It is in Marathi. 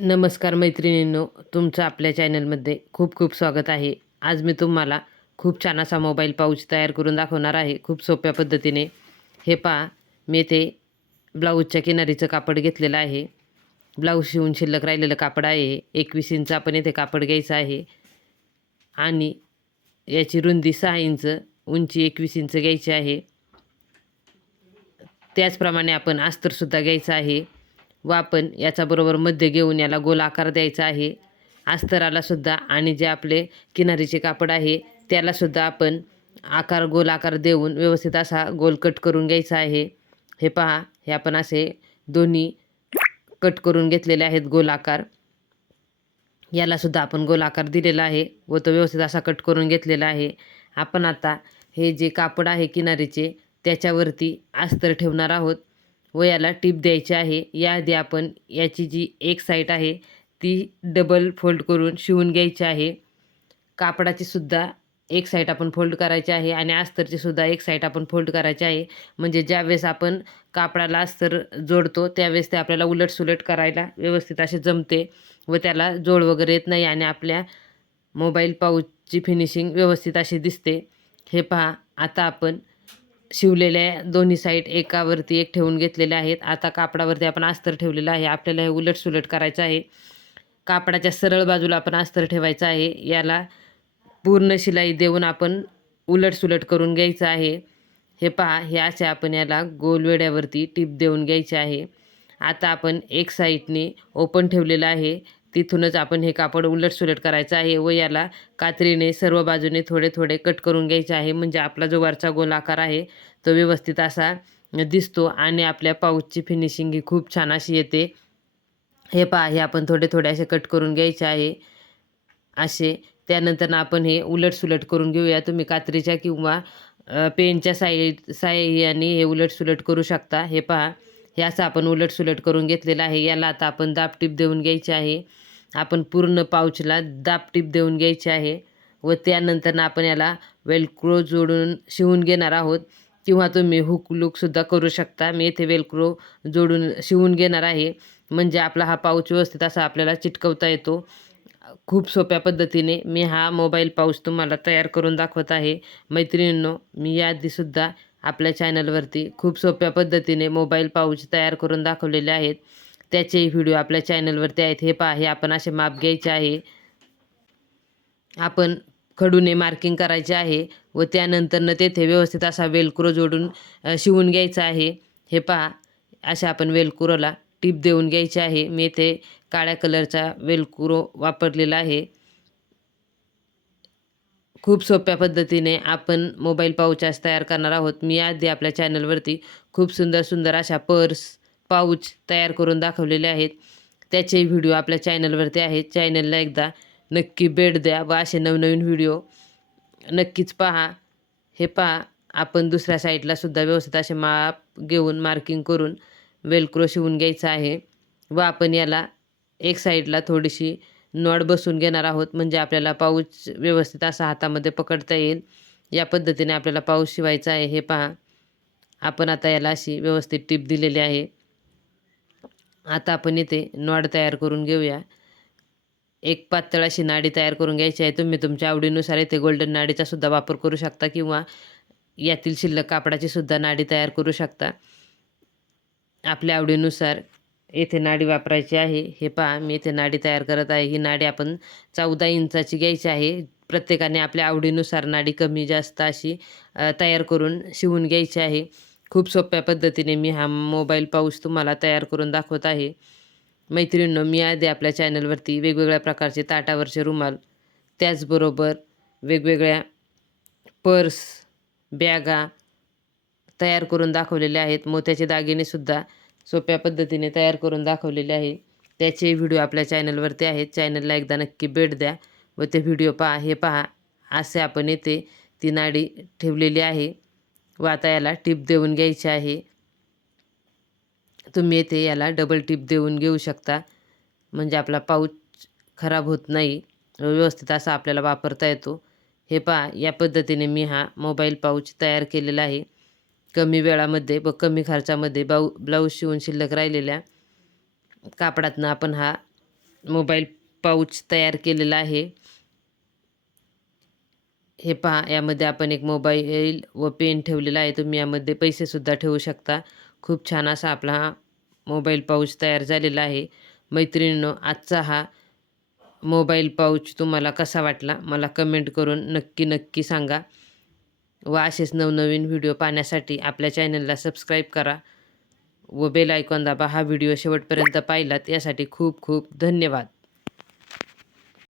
नमस्कार मैत्रिणींनो, तुमचं आपल्या चॅनलमध्ये खूप खूप स्वागत आहे. आज मी तुम्हाला खूप छान असा मोबाईल पाऊच तयार करून दाखवणार आहे, खूप सोप्या पद्धतीने. हे पहा, मी इथे ब्लाऊजच्या किनारीचं कापड घेतलेलं आहे. ब्लाऊज शिवून शिल्लक राहिलेलं कापड आहे. 21 इंच आपण इथे कापड घ्यायचं आहे आणि याची रुंदी 6 इंच, उंची 21 इंच घ्यायची आहे. त्याचप्रमाणे आपण अस्तरसुद्धा घ्यायचं आहे व आपण याच्याबरोबर मध्य घेऊन याला गोल आकार द्यायचा आहे. अस्तराला सुद्धा आणि जे आपले किनारीचे कापड आहे त्यालासुद्धा आपण गोल आकार देऊन व्यवस्थित असा गोल कट करून घ्यायचा आहे. हे पहा, हे आपण असे दोन्ही कट करून घेतलेले आहेत गोल आकार. यालासुद्धा आपण गोल आकार दिलेला आहे व तो व्यवस्थित असा कट करून घेतलेला आहे. आपण आता हे जे कापड आहे किनारीचे त्याच्यावरती अस्तर ठेवणार आहोत व याला टीप द्यायची आहे. याआधी आपण याची जी एक साईड आहे ती डबल फोल्ड करून शिवून घ्यायची आहे. कापडाची सुद्धा एक साईड आपण फोल्ड करायची आहे आणि अस्तरची सुद्धा एक साईड आपण फोल्ड करायची आहे. म्हणजे ज्यावेळेस आपण कापडाला अस्तर जोडतो त्यावेळेस ते आपल्याला उलटसुलट करायला व्यवस्थित असे जमते व त्याला जोड वगैरे येत नाही आणि आपल्या मोबाईल पाऊचची फिनिशिंग व्यवस्थित अशी दिसते. हे पहा, आता आपण शिवलेल्या दोन्ही साईड एकावरती एक ठेवून घेतलेल्या आहेत. आता कापडावरती आपण अस्तर ठेवलेलं आहे. आपल्याला हे उलटसुलट करायचं आहे. कापडाच्या सरळ बाजूला आपण अस्तर ठेवायचं आहे. याला पूर्ण शिलाई देऊन आपण उलटसुलट करून घ्यायचं आहे. हे पहा, हे असे आपण याला गोल वेड्यावरती टीप देऊन घ्यायची आहे. आता आपण एक साईडने ओपन ठेवलेलं आहे, तिथूनच आपण हे कापड उलटसुलट करायचं आहे व याला कात्रीने सर्व बाजूने थोडे थोडे कट करून घ्यायचे आहे. म्हणजे आपला जो वरचा गोल आकार आहे तो व्यवस्थित असा दिसतो आणि आपल्या पाऊचची फिनिशिंग ही खूप छान अशी येते. हे पहा, हे आपण थोडे थोडे असे कट करून घ्यायचे आहे असे. त्यानंतर आपण हे उलटसुलट करून घेऊया. तुम्ही कात्रीच्या किंवा पेनच्या साहाय्याने हे उलटसुलट करू शकता. हे पहा, हे असं आपण उलटसुलट करून घेतलेलं आहे. याला आता आपण दाब टीप देऊन घ्यायची आहे. आपण पूर्ण पाऊचला दाब टीप देऊन घ्यायची आहे व त्यानंतर आपण याला वेलक्रो जोडून शिवून घेणार आहोत किंवा तुम्ही हुक लूकसुद्धा करू शकता. मी इथे वेलक्रो जोडून शिवून घेणार आहे म्हणजे आपला हा पाऊच व्यवस्थित असा आपल्याला चिटकवता येतो. खूप सोप्या पद्धतीने मी हा मोबाईल पाऊच तुम्हाला तयार करून दाखवत आहे. मैत्रिणींनो, मी याआधीसुद्धा आपल्या चॅनलवरती खूप सोप्या पद्धतीने मोबाईल पाऊच तयार करून दाखवलेले आहेत. त्याचेही व्हिडिओ आपल्या चॅनलवरती आहेत. हे पहा, हे आपण असे माप घ्यायचे आहे. आपण खडूने मार्किंग करायचे आहे व त्यानंतरनं तेथे व्यवस्थित असा वेलक्रो जोडून शिवून घ्यायचा आहे. हे पहा, अशा आपण वेलक्रोला टीप देऊन घ्यायची आहे. मी इथे काळ्या कलरचा वेलक्रो वापरलेला आहे. खूप सोप्या पद्धतीने आपण मोबाईल पाऊच आज तयार करणार आहोत. मी आधी आपल्या चॅनलवरती खूप सुंदर सुंदर अशा पर्स, पाऊच तयार करून दाखवलेले आहेत. त्याचे व्हिडिओ आपल्या चॅनलवरती आहेत. चॅनलला एकदा नक्की भेट द्या व असे नवनवीन व्हिडिओ नक्कीच पहा. हे पहा, आपण दुसऱ्या साईडला सुद्धा व्यवस्थित असे माप घेऊन मार्किंग करून वेलक्रो शिवून घ्यायचं आहे व आपण याला एक साईडला थोडीशी नॉट बसवून घेणार आहोत म्हणजे आपल्याला पाऊच व्यवस्थित असा हातामध्ये पकडता येईल. या पद्धतीने आपल्याला पाऊच शिवायचा आहे. हे पहा, आपण आता याला अशी व्यवस्थित टीप दिलेली आहे. आता आपण इथे नॉट तयार करून घेऊया. एक पातळ अशी नाडी तयार करून घ्यायची आहे. तुम्ही तुमच्या आवडीनुसार इथे गोल्डन नाडीचा सुद्धा वापर करू शकता किंवा यातील शिल्लक कापडाची सुद्धा नाडी तयार करू शकता. आपल्या आवडीनुसार येथे नाडी वापरायची आहे. हे पहा, मी इथे नाडी तयार करत आहे. ही नाडी आपण 14 इंचाची घ्यायची आहे. प्रत्येकाने आपल्या आवडीनुसार नाडी कमी जास्त अशी तयार करून शिवून घ्यायची आहे. खूप सोप्या पद्धतीने मी हा मोबाईल पाऊच तुम्हाला तयार करून दाखवत आहे. मैत्रिणींनो, मी आधी आपल्या चॅनलवरती वेगवेगळ्या प्रकारचे ताटावरचे रुमाल, त्याचबरोबर वेगवेगळ्या पर्स, बॅगा तयार करून दाखवलेले आहेत. मोत्याचे दागिनेसुद्धा सोप्या पद्धतीने तयार करून दाखवलेले आहे. त्याचे व्हिडिओ आपल्या चॅनलवरती आहेत. चॅनलला एकदा नक्की भेट द्या व ते व्हिडिओ पहा. हे पहा, असे आपण येथे ती नाडी ठेवलेली आहे व आता याला टीप देऊन घ्यायची आहे. तुम्ही येथे याला डबल टीप देऊन घेऊ शकता म्हणजे आपला पाऊच खराब होत नाही व व्यवस्थित असा आपल्याला वापरता येतो. हे पहा, या पद्धतीने मी हा मोबाईल पाऊच तयार केलेला आहे. कमी वेळामध्ये व कमी खर्चामध्ये ब्लाऊज शिवून शिल्लक राहिलेल्या कापडातनं आपण हा मोबाईल पाऊच तयार केलेला आहे. हे पहा, यामध्ये आपण एक मोबाईल व पेन ठेवलेला आहे. तुम्ही यामध्ये पैसेसुद्धा ठेवू शकता. खूप छान असा आपला हा मोबाईल पाऊच तयार झालेला आहे. मैत्रिणींनो, आजचा हा मोबाईल पाऊच तुम्हाला कसा वाटला मला कमेंट करून नक्की सांगा. व असेच नवनवीन व्हिडिओ पाहण्यासाठी आपल्या चॅनलला सबस्क्राईब करा व बेल आयकॉन दाबा. हा व्हिडिओ शेवटपर्यंत पाहिलात यासाठी खूप खूप धन्यवाद.